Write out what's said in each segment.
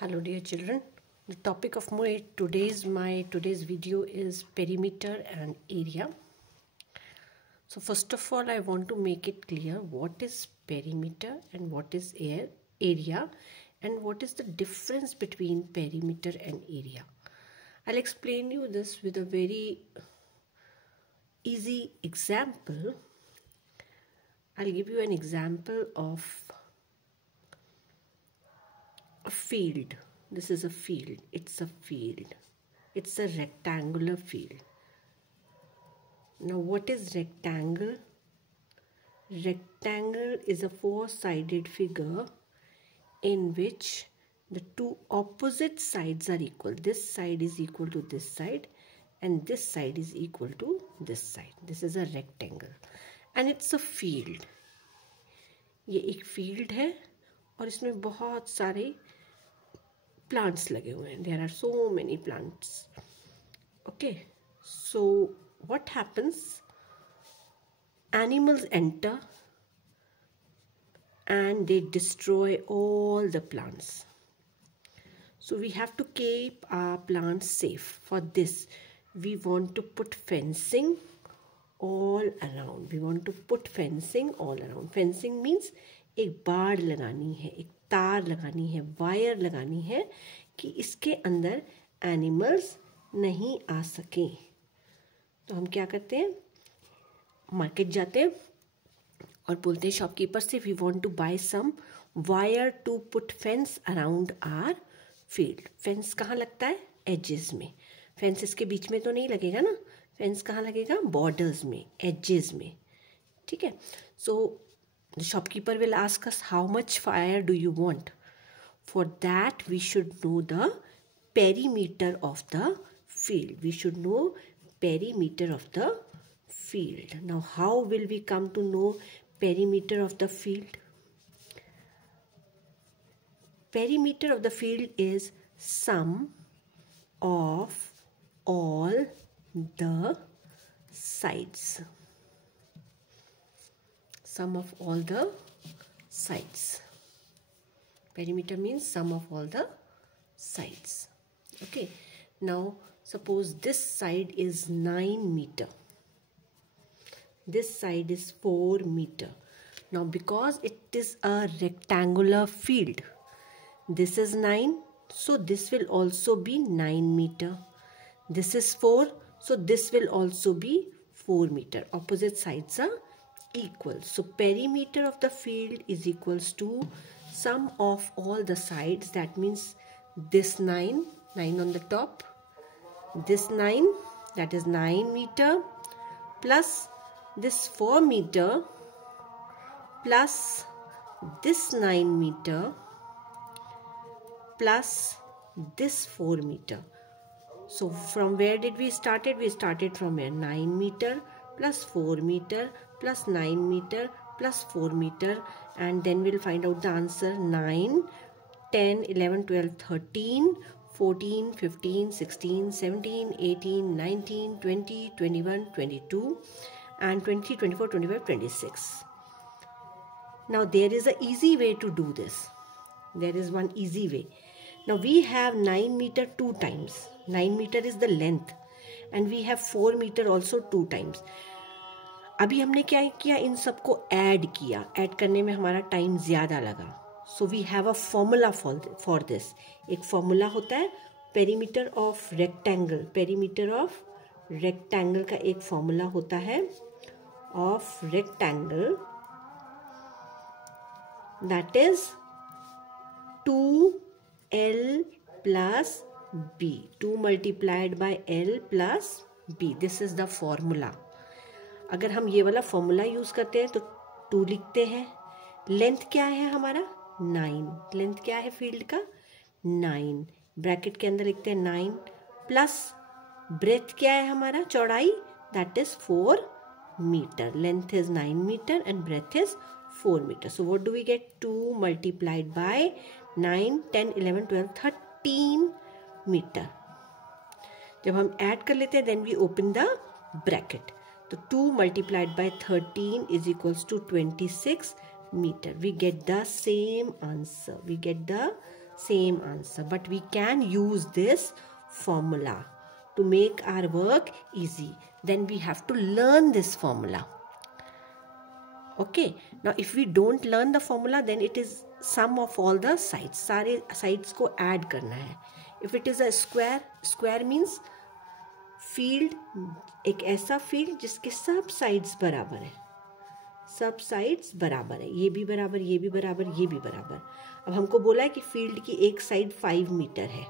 Hello dear children. The topic of my today's video is perimeter and area. So first of all I want to make it clear what is perimeter and what is area and what is the difference between perimeter and area. I'll explain you this with a very easy example. I'll give you an example of a field. This is a field. It's a field. It's a rectangular field. Now what is rectangle? Rectangle is a four-sided figure in which the two opposite sides are equal. This side is equal to this side and this side is equal to this side. This is a rectangle and it's a field. ये एक field है और इसमें बहुत सारे plants लगे हुए हैं. There are so many plants. Okay, so what happens? Animals enter and they destroy all the plants. So we have to keep our plants safe. For this, we want to put fencing all around. We want to put fencing all around. Fencing means एक बाड़ लगानी है, एक तार लगानी है, wire लगानी है कि इसके अंदर एनिमल्स नहीं आ सकें. तो हम क्या करते हैं, मार्केट जाते हैं और बोलते हैं शॉपकीपर से we want to buy some wire to put fence around our field. Fence कहाँ लगता है? एजेस में. फेंस इसके बीच में तो नहीं लगेगा ना. फेंस कहाँ लगेगा? बॉर्डर्स में, एजेस में. ठीक है. सो the shopkeeper will ask us how much wire do you want. For that we should know the perimeter of the field. We should know perimeter of the field. Now how will we come to know perimeter of the field? Perimeter of the field is sum of all the sides. Sum of all the sides. Perimeter means sum of all the sides. Okay. Now suppose this side is 9 meter. This side is 4 meter. Now because it is a rectangular field, this is 9, so this will also be 9 meter. This is 4, so this will also be 4 meter. Opposite sides are equal. So perimeter of the field is equals to sum of all the sides. That means this 9 on the top, this 9, that is 9 meter, plus this 4 meter, plus this 9 meter, plus this 4 meter. So from where did we started? We started from here. 9 meter plus 4 meter plus 9 meter plus 4 meter, and then we'll find out the answer. 9, 10, 11, 12, 13, 14, 15, 16, 17, 18, 19, 20, 21, 22 and 23, 24, 25, 26. Now there is an easy way to do this. There is one easy way. Now we have 9 meter 2 times. 9 meter is the length and we have 4 meter also 2 times. अभी हमने क्या किया, इन सबको add किया. Add करने में हमारा time ज़्यादा लगा. So we have a formula for this. एक फॉर्मूला होता है perimeter of rectangle. Perimeter of rectangle का एक फॉर्मूला होता है of rectangle, that is 2l plus b. 2 multiplied by l plus b. This is the formula. अगर हम ये वाला फॉर्मूला यूज करते हैं तो 2 लिखते हैं. लेंथ क्या है हमारा? 9. लेंथ क्या है फील्ड का? 9. ब्रैकेट के अंदर लिखते हैं 9 प्लस ब्रेथ क्या है हमारा? चौड़ाई, that is 4 metre. Length is 9 metre and breadth is 4 metre. So what do we get? 2 multiplied by 9, 10, 11, 12, 13 metre. जब हम ऐड कर लेते हैं then we open the bracket. So 2 multiplied by 13 is equals to 26 meter. We get the same answer. We get the same answer. But we can use this formula to make our work easy. Then we have to learn this formula. Okay, now if we don't learn the formula, then it is sum of all the sides. सारे sides को add करना है. If it is a square, square means field, एक ऐसा field जिसके सब sides बराबर है, सब साइड्स बराबर है, ये भी बराबर, ये भी बराबर, ये भी बराबर. अब हमको बोला है कि फील्ड की एक साइड 5 मीटर है,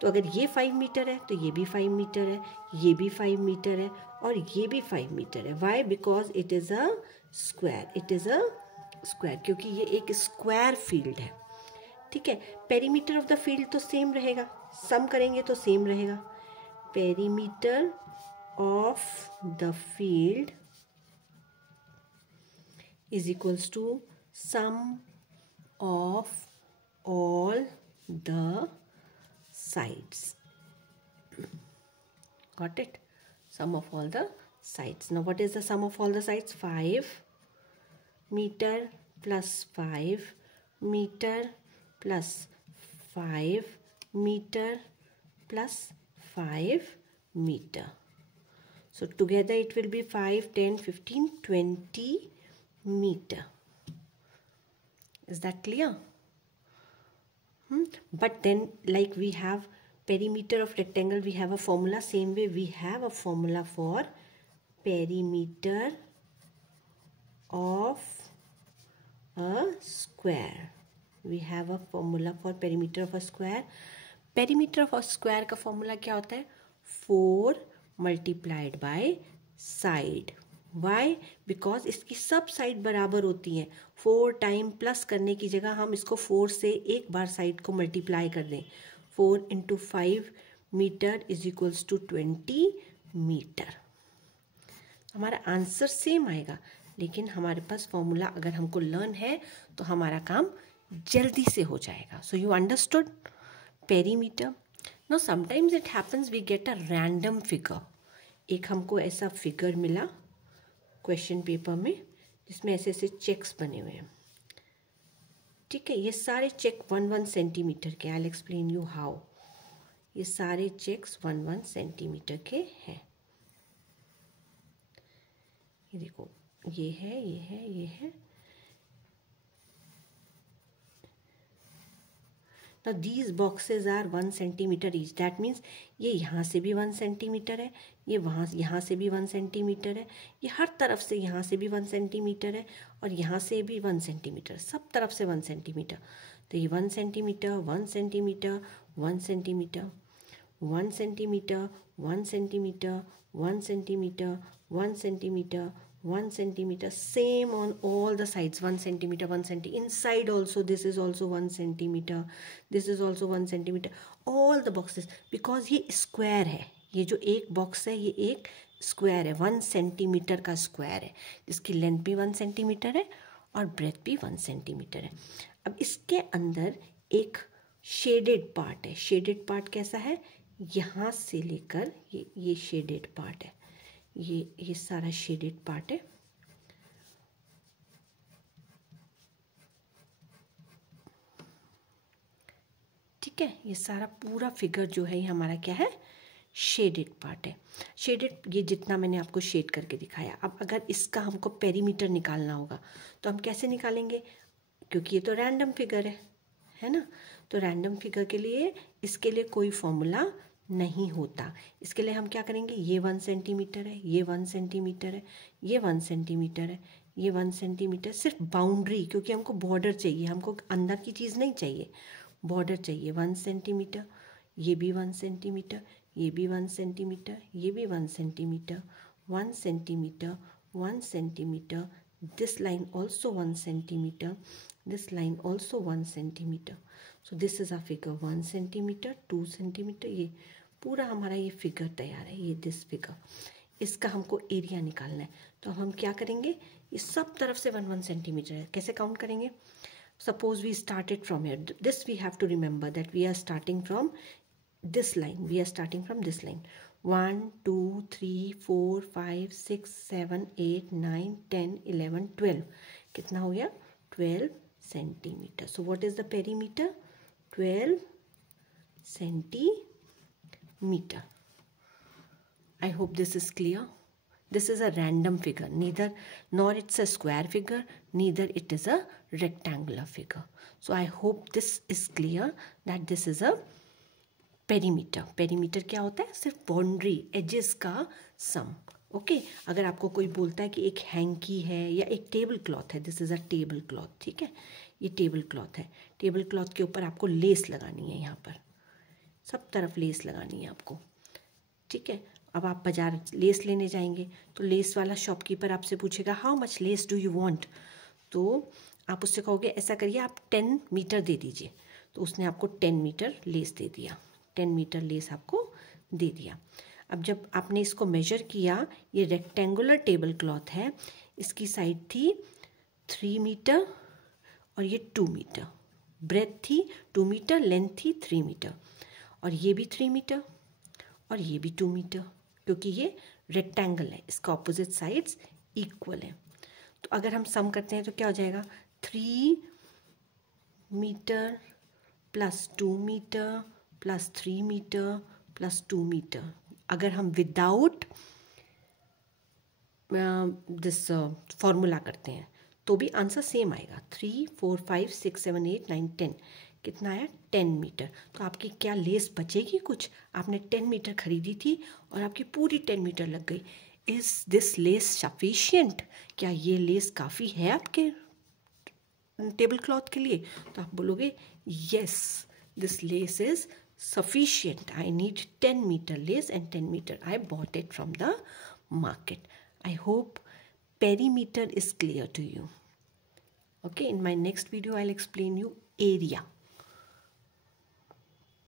तो अगर ये 5 मीटर है तो ये भी 5 मीटर है, ये भी 5 मीटर है और ये भी 5 मीटर है. Why? Because it is a square. It is a square, क्योंकि ये एक स्क्वायर फील्ड है. ठीक है. पेरीमीटर ऑफ द फील्ड तो सेम रहेगा, सम करेंगे तो सेम रहेगा. Perimeter of the field is equals to sum of all the sides. Got it? Sum of all the sides. Now what is the sum of all the sides? 5 meter plus 5 meter plus 5 meter plus 5 meter. So together it will be 5, 10, 15, 20 meter. Is that clear? But then, like we have perimeter of rectangle, we have a formula. Same way we have a formula for perimeter of a square. We have a formula for perimeter of a square. Perimeter of a square का formula क्या होता है? 4 multiplied by side. Why? Because इसकी सब side बराबर होती हैं. 4 time plus करने की जगह हम इसको 4 से एक बार साइड को मल्टीप्लाई कर दें. 4 into 5 metre is equals to 20 metre. हमारा आंसर सेम आएगा, लेकिन हमारे पास फॉर्मूला अगर हमको लर्न है तो हमारा काम जल्दी से हो जाएगा. So you understood perimeter. Now sometimes it happens we get a random figure. एक हमको ऐसा फिगर मिला क्वेश्चन पेपर में जिसमें ऐसे ऐसे चेक्स बने हुए हैं. ठीक है. ये सारे चेक 1 सेंटीमीटर के. I will explain you how. ये सारे चेक्स 1 सेंटीमीटर के हैं. ये देखो, ये है, ये है, ये है. Now these boxes are 1 centimetre each. That means ये यहाँ से भी 1 सेंटीमीटर है, ये यहाँ से भी 1 सेंटीमीटर है, ये हर तरफ से यहाँ से भी 1 सेंटीमीटर है और यहाँ से भी 1 सेंटीमीटर, सब तरफ से 1 सेंटीमीटर. तो ये 1 centimetre, 1 centimetre, 1 centimetre, 1 centimetre, 1 centimetre, 1 centimetre, 1 centimetre, 1 centimeter. Same on all the sides. 1 centimeter, 1 centimeter. Inside also, this is also 1 centimeter. This is also 1 centimeter. All the boxes. Because ये square है. ये जो एक box है, ये एक square है. 1 centimeter का square है. जिसकी length भी 1 centimeter है और breadth भी 1 centimeter है. अब इसके अंदर एक shaded part है. Shaded part कैसा है? यहाँ से लेकर ये shaded part है. ये सारा शेडेड पार्ट है. ठीक है. ये सारा पूरा फिगर जो है ये हमारा क्या है? शेडेड पार्ट है. शेडेड, ये जितना मैंने आपको शेड करके दिखाया. अब अगर इसका हमको पेरीमीटर निकालना होगा तो हम कैसे निकालेंगे? क्योंकि ये तो रैंडम फिगर है ना. तो रैंडम फिगर के लिए इसके लिए कोई फॉर्मूला नहीं होता. इसके लिए हम क्या करेंगे? ये 1 सेंटीमीटर है, ये 1 सेंटीमीटर है, ये 1 सेंटीमीटर है, ये 1 सेंटीमीटर. सिर्फ बाउंड्री, क्योंकि हमको बॉर्डर चाहिए, हमको अंदर की चीज़ नहीं चाहिए, बॉर्डर चाहिए. 1 सेंटीमीटर, ये भी 1 सेंटीमीटर, ये भी 1 सेंटीमीटर, ये भी 1 centimetre, 1 centimetre, 1 centimetre. This line also 1 centimetre, this line also 1 centimetre. So this is a figure 1 centimetre, 2 centimetre. ये पूरा हमारा ये फिगर तैयार है. ये दिस फिगर, इसका हमको एरिया निकालना है. तो हम क्या करेंगे? ये सब तरफ से 1 सेंटीमीटर है. कैसे काउंट करेंगे? Suppose we started from here. This we have to remember that we are starting from this line. We are starting from this line. 1 2 3 4 5 6 7 8 9 10 11 12. कितना हो गया? 12 centimetre. So what is the perimeter? 12 centimeter. I hope this is clear. This is a random figure, nor it's a square figure, neither it is a rectangular figure. So I hope this is clear that this is a perimeter. Perimeter क्या होता है? सिर्फ boundary, edges का सम. Okay, अगर आपको कोई बोलता है कि एक हैंकी है या एक टेबल क्लॉथ है, this is a table cloth. ठीक है, ये टेबल क्लॉथ है. टेबल क्लॉथ के ऊपर आपको लेस लगानी है, यहाँ पर सब तरफ लेस लगानी है आपको. ठीक है, अब आप बाजार लेस लेने जाएंगे तो लेस वाला शॉपकीपर आपसे पूछेगा how much less do you want. तो आप उससे कहोगे ऐसा करिए आप 10 मीटर दे दीजिए. तो उसने आपको 10 मीटर लेस दे दिया, 10 मीटर लेस आपको दे दिया. अब जब आपने इसको मेजर किया, ये रेक्टेंगुलर टेबल क्लॉथ है, इसकी साइड थी 3 मीटर और ये 2 मीटर. ब्रेथ थी 2 मीटर, लेंथ थी 3 मीटर, और ये भी 3 मीटर और ये भी 2 मीटर, क्योंकि ये रेक्टेंगल है, इसका ऑपोजिट साइड्स इक्वल है. तो अगर हम सम करते हैं तो क्या हो जाएगा? 3 metre plus 2 metre plus 3 metre plus 2 metre. अगर हम विदाउट दिस फॉर्मूला करते हैं तो भी आंसर सेम आएगा. 3, 4, 5, 6, 7, 8, 9, 10. कितना आया? 10 मीटर. तो आपकी क्या लेस बचेगी कुछ? आपने 10 मीटर खरीदी थी और आपकी पूरी 10 मीटर लग गई. Is this less sufficient? क्या ये लेस काफ़ी है आपके टेबल क्लॉथ के लिए? तो आप बोलोगे yes, this less is sufficient. I need 10 meter lace and 10 meter I bought it from the market. I hope perimeter is clear to you. Okay, in my next video I'll explain you area.